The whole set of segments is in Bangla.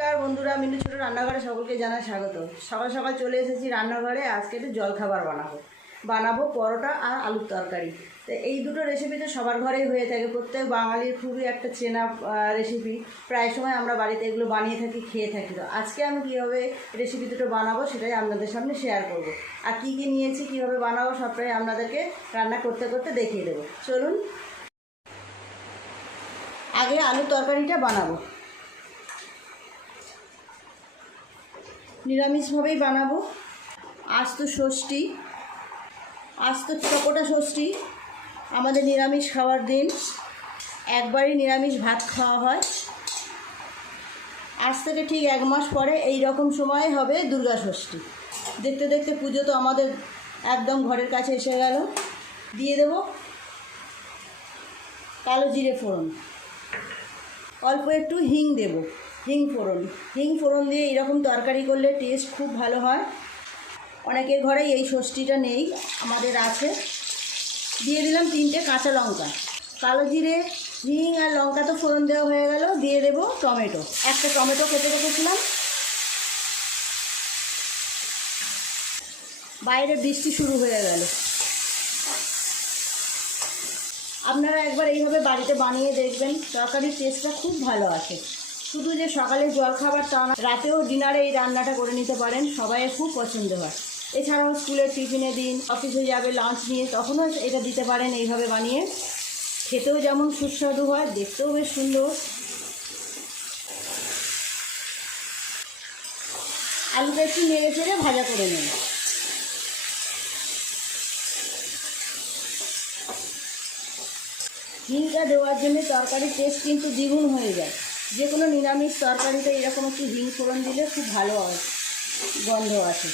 নমস্কার বন্ধুরা, মিন্টু ছোট রান্নাঘরে সকলকে জানাই স্বাগত। সকাল সকাল চলে এসেছি রান্নাঘরে। আজকে একটু জলখাবার বানাবো পরোটা আর আলুর তরকারি। তো এই দুটো রেসিপি তো সবার ঘরেই হয়ে থাকে, প্রত্যেক বাঙালির খুবই একটা চেনা রেসিপি। প্রায় সময় আমরা বাড়িতে এগুলো বানিয়ে থাকি, খেয়ে থাকি। তো আজকে আমি কীভাবে রেসিপি দুটো বানাবো সেটাই আপনাদের সামনে শেয়ার করব। আর কী কী নিয়েছি, কীভাবে বানাবো সবটাই আপনাদেরকে রান্না করতে করতে দেখিয়ে দেবো। চলুন, আগে আলুর তরকারিটা বানাবো। নিরামিষভাবেই বানাবো। আজ তো ষষ্ঠী, আজ তো চকোটা ষষ্ঠী, আমাদের নিরামিষ খাওয়ার দিন। একবারই নিরামিষ ভাত খাওয়া হয়। আজ থেকে ঠিক 1 মাস পরে এই রকম সময় হবে দুর্গা ষষ্ঠী। দেখতে দেখতে পুজো তো আমাদের একদম ঘরের কাছে এসে গেল। দিয়ে দেব কালো জিরে ফোড়ন, অল্প একটু হিং দেব, হিং ফোড়ন দিয়ে এরকম তরকারি করলে টেস্ট খুব ভালো হয়। অনেকের ঘরেই এই ষষ্ঠীটা নেই, আমাদের আছে। দিয়ে দিলাম 3টে কাঁচা লঙ্কা। কালো জিরে, হিং আর লঙ্কা তো ফোড়ন দেওয়া হয়ে গেল। দিয়ে দেব টমেটো, একটা টমেটো কেটে রেখেছিলাম। বাইরে বৃষ্টি শুরু হয়ে গেল। আপনারা একবার এইভাবে বাড়িতে বানিয়ে দেখবেন, তরকারির টেস্টটা খুব ভালো আসে। শুধু যে সকালে জলখাবারটা না, রাতেও ডিনারে এই রান্নাটা করে নিতে পারেন, সবাইয়ের খুব পছন্দ হয়। এছাড়াও স্কুলের টিফিনে দিন, অফিসে যাবে লাঞ্চ নিয়ে, তখনও এটা দিতে পারেন এইভাবে বানিয়ে। খেতেও যেমন সুস্বাদু হয়, দেখতেও বেশ সুন্দর। আলুটা একটু নেড়ে চেড়ে ভাজা করে নেব। হিংটা দেওয়ার জন্য তরকারির টেস্ট কিন্তু দ্বিগুণ হয়ে যায়। যে কোনো নিরামিষ তরকারিতে এরকম একটু হিং ফোড়ন দিলে খুব ভালো হয়, গন্ধ আছে।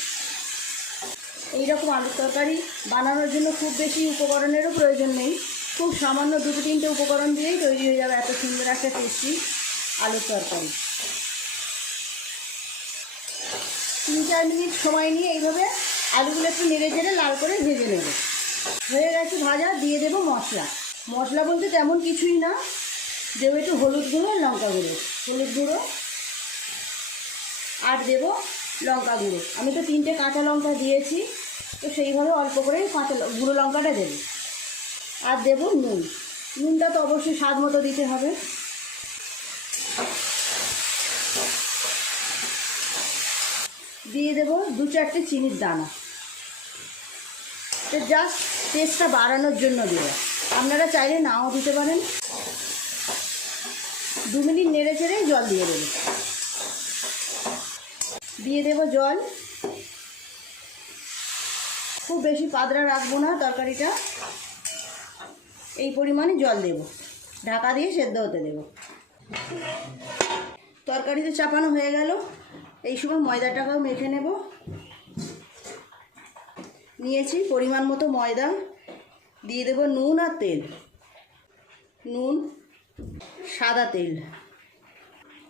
এইরকম আলুর তরকারি বানানোর জন্য খুব বেশি উপকরণেরও প্রয়োজন নেই। খুব সামান্য 2-3টে উপকরণ দিয়েই তৈরি হয়ে যাবে এত সুন্দর একটা টেস্টি আলুর তরকারি। 3-4 মিনিট সময় নিয়ে এইভাবে আলুগুলো একটু নেড়ে চেড়ে লাল করে ভেজে নেব। হয়ে গেছে ভাজা। দিয়ে দেবো মশলা বলতে তেমন কিছুই না, দেবো একটু হলুদ গুঁড়ো, লঙ্কা গুঁড়ো, হলুদ গুঁড়ো আর দেবো লঙ্কা গুঁড়ো। আমি তো 3টে কাঁচা লঙ্কা দিয়েছি, তো সেইভাবে অল্প করে গুঁড়ো লঙ্কাটা দেবো। আর দেবো নুনটা তো অবশ্যই স্বাদ মতো দিতে হবে। দিয়ে দেবো 2-4টে চিনির দানা, তো জাস্ট টেস্টটা বাড়ানোর জন্য দেবো। আপনারা চাইলে নাও দিতে পারেন। 2 মিনিট নেড়ে চেড়ে জল দিয়ে দেবো। দিয়ে দেবো জল। খুব বেশি পাতলা রাখবো না তরকারিটা, এই পরিমাণে জল দেব। ঢাকা দিয়ে সেদ্ধ হতে দেব। তরকারিতে চাপানো হয়ে গেল। এই সময় ময়দাটাকেও মেখে নেব। নিয়েছি পরিমাণ মতো ময়দা। দিয়ে দেব নুন আর তেল, নুন, সাদা তেল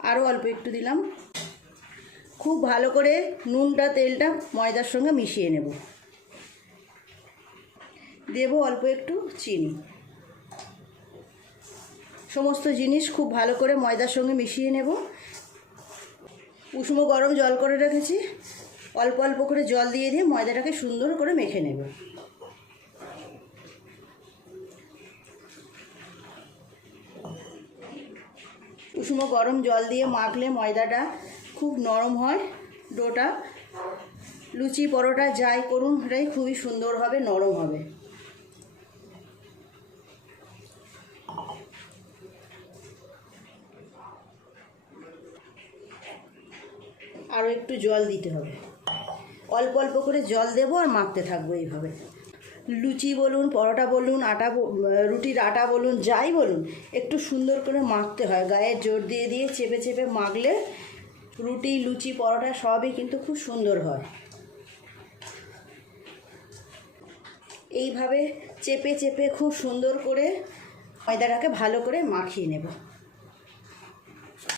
আরও অল্প একটু দিলাম। খুব ভালো করে নুনটা তেলটা ময়দার সঙ্গে মিশিয়ে নেব। দেব অল্প একটু চিনি। সমস্ত জিনিস খুব ভালো করে ময়দার সঙ্গে মিশিয়ে নেব। উষ্ণ গরম জল করে রেখেছি, অল্প অল্প করে জল দিয়ে দিয়ে ময়দাটাকে সুন্দর করে মেখে নেব। উষ্ণ গরম জল দিয়ে মাখলে ময়দাটা খুব নরম হয়। ডোটা লুচি পরোটা যাই করুন, এটাই খুবই সুন্দর হবে, নরম হবে। আরও একটু জল দিতে হবে। অল্প অল্প করে জল দেব আর মাখতে থাকবো এইভাবে। লুচি বলুন, পরোটা বলুন, রুটির আটা বলুন, যাই বলুন, একটু সুন্দর করে মাখতে হয়। গায়ে জোর দিয়ে দিয়ে চেপে চেপে মাখলে রুটি, লুচি, পরোটা সবই কিন্তু খুব সুন্দর হয়। এইভাবে চেপে চেপে খুব সুন্দর করে ময়দাটাকে ভালো করে মাখিয়ে নেব।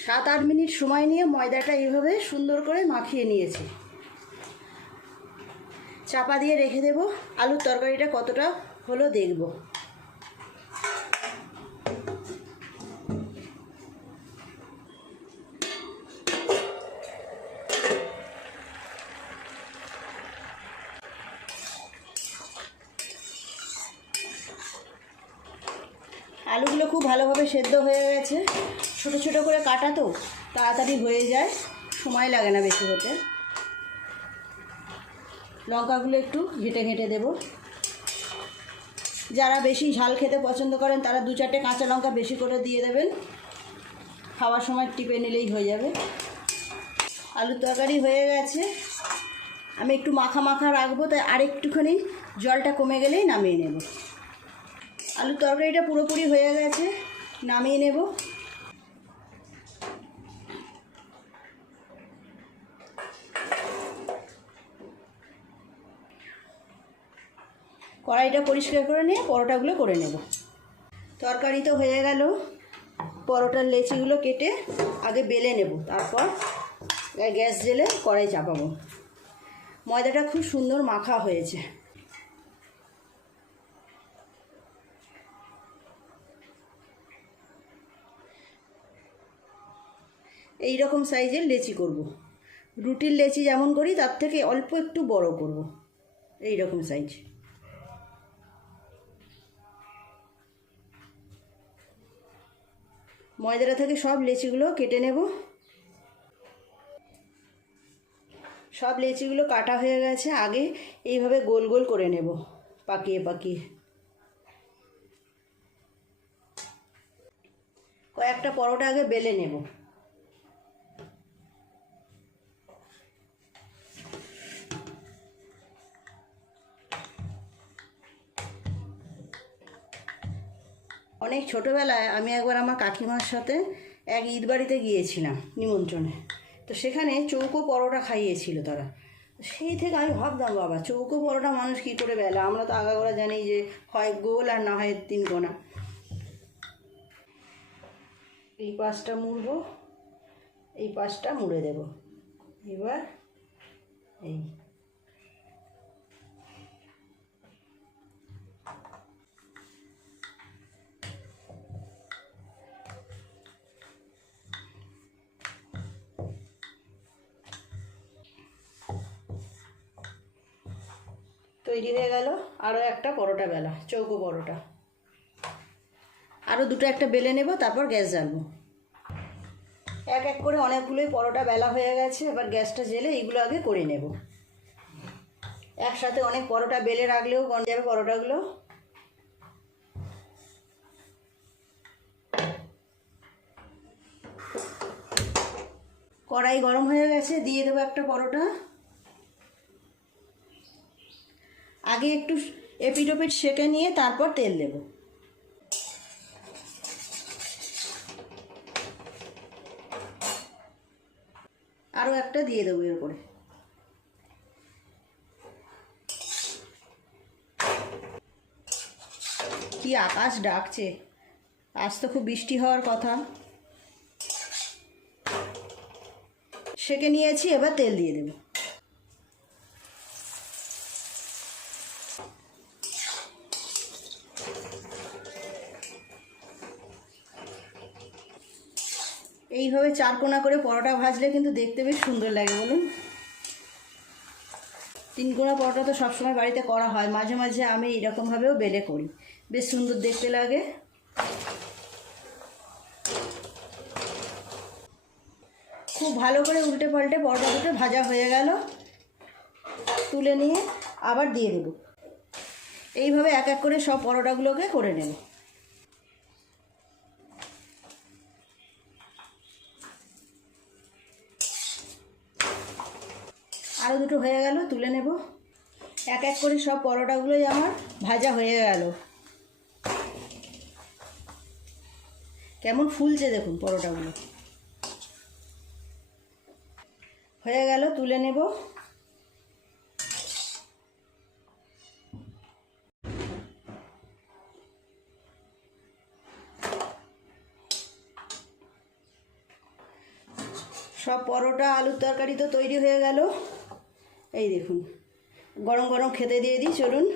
7-8 মিনিট সময় নিয়ে ময়দাটা এইভাবে সুন্দর করে মাখিয়ে নিয়েছি। চাপা দিয়ে রেখে দেব। আলুর তরকারিটা কতটা হলো দেখব। আলুগুলো খুব ভালোভাবে সেদ্ধ হয়ে গেছে, ছোট ছোট করে কাটা তো তাড়াতাড়ি হয়ে যায়, সময় লাগে না বেশি হতে। লঙ্কাগুলো একটু ঘেঁটে ঘেঁটে দেবো। যারা বেশি ঝাল খেতে পছন্দ করেন তারা 2-4টে কাঁচা লঙ্কা বেশি করে দিয়ে দেবেন, খাওয়ার সময় টিপে নিলেই হয়ে যাবে। আলুর তরকারি হয়ে গেছে, আমি একটু মাখা মাখা রাখবো, তাই আরেকটুখানি জলটা কমে গেলেই নামিয়ে নেব। আলুর তরকারিটা পুরোপুরি হয়ে গেছে, নামিয়ে নেব। কড়াইটা পরিষ্কার করে নিয়ে পরোটাগুলো করে নেব। তরকারি তো হয়ে গেল, পরোটার লেচিগুলো কেটে আগে বেলে নেব, তারপর গ্যাস জেলে কড়াই চাপাবো। ময়দাটা খুব সুন্দর মাখা হয়েছে। এই রকম সাইজের লেচি করব, রুটির লেচি যেমন করি তার থেকে অল্প একটু বড় করব, এই রকম সাইজ। ময়দাটা থেকে সব লেচিগুলো কেটে নেব। সব লেচিগুলো কাটা হয়ে গেছে, আগে এইভাবে গোল গোল করে নেব, পাকিয়ে পাকিয়ে। কয়েকটা পরোটা আগে বেলে নেব। অনেক ছোটোবেলায় আমি একবার আমার কাকিমার সাথে এক ঈদ বাড়িতে গিয়েছিলাম নিমন্ত্রণে, তো সেখানে চৌকো পরোটা খাইয়েছিল তারা। সেই থেকে আমি ভাবতাম, বাবা চৌকো পরোটা মানুষ কী করে বেলা, আমরা তো আগাগোড়া জানি যে হয় গোল আর না হয় 3 কোনা। এই পাশটা মুড়বো, এই পাশটা মুড়ে দেব। এবার এই তৈরি হয়ে গেল আরও একটা পরোটা বেলা, চৌকো পরোটা। আরও দুটো একটা বেলে নেব, তারপর গ্যাস জ্বালবো। এক এক করে অনেকগুলোই পরোটা বেলা হয়ে গেছে, এবার গ্যাসটা জেলে এইগুলো আগে করে নেব। একসাথে অনেক পরোটা বেলে রাখলেও গন্ধ যাবে পরোটাগুলো। কড়াই গরম হয়ে গেছে, দিয়ে দেবো একটা পরোটা। আগে একটু এপিট ওপিট সেঁকে নিয়ে তারপর তেল দেব। আরও একটা দিয়ে দেবো এর উপরে। কি আকাশ ডাকছে, আজ তো খুব বৃষ্টি হওয়ার কথা। সেঁকে নিয়েছি, এবার তেল দিয়ে দেব। এইভাবে 4 কোনা করে পরোটা ভাজলে কিন্তু দেখতে বেশ সুন্দর লাগে, বলুন। 3 কোনা পরোটা তো সবসময় বাড়িতে করা হয়, মাঝে মাঝে আমি এরকমভাবেও বেলে করি, বেশ সুন্দর দেখতে লাগে। খুব ভালো করে উল্টে পাল্টে পরোটা দুটো ভাজা হয়ে গেল, তুলে নিয়ে আবার দিয়ে দেব। এইভাবে এক এক করে সব পরোটাগুলোকে করে নেব। আরও দুটো হয়ে গেল, তুলে নেব। এক এক করে সব পরোটাগুলোই আমার ভাজা হয়ে গেল। কেমন ফুলছে দেখুন পরোটাগুলো। হয়ে গেল, তুলে নেব। সব পরোটা আলুর তরকারি তো তৈরি হয়ে গেল। এই দেখুন, গরম গরম খেতে দিয়ে দিই, চলুন।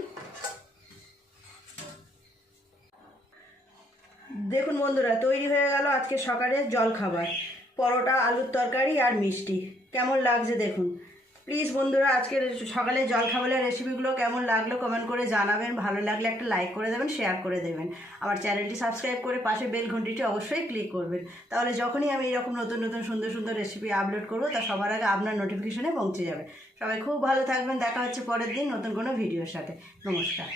দেখুন বন্ধুরা, তৈরি হয়ে গেল আজকে সকালের জলখাবার, পরোটা আলুর তরকারি আর মিষ্টি। কেমন লাগছে দেখুন। প্লিজ বন্ধুরা আজকের সকালে জলখাবারের রেসিপিগুলো কেমন লাগলো কমেন্ট করে জানাবেন। ভালো লাগলে একটা লাইক করে দেবেন, শেয়ার করে দেবেন। আমার চ্যানেলটি সাবস্ক্রাইব করে পাশে বেল ঘন্টিটি অবশ্যই ক্লিক করবেন। তাহলে যখনই আমি এরকম নতুন নতুন সুন্দর সুন্দর রেসিপি আপলোড করবো তা সবার আগে আপনার নোটিফিকেশনে পৌঁছে যাবে। সবাই খুব ভালো থাকবেন। দেখা হচ্ছে পরের দিন নতুন কোনো ভিডিওর সাথে। নমস্কার।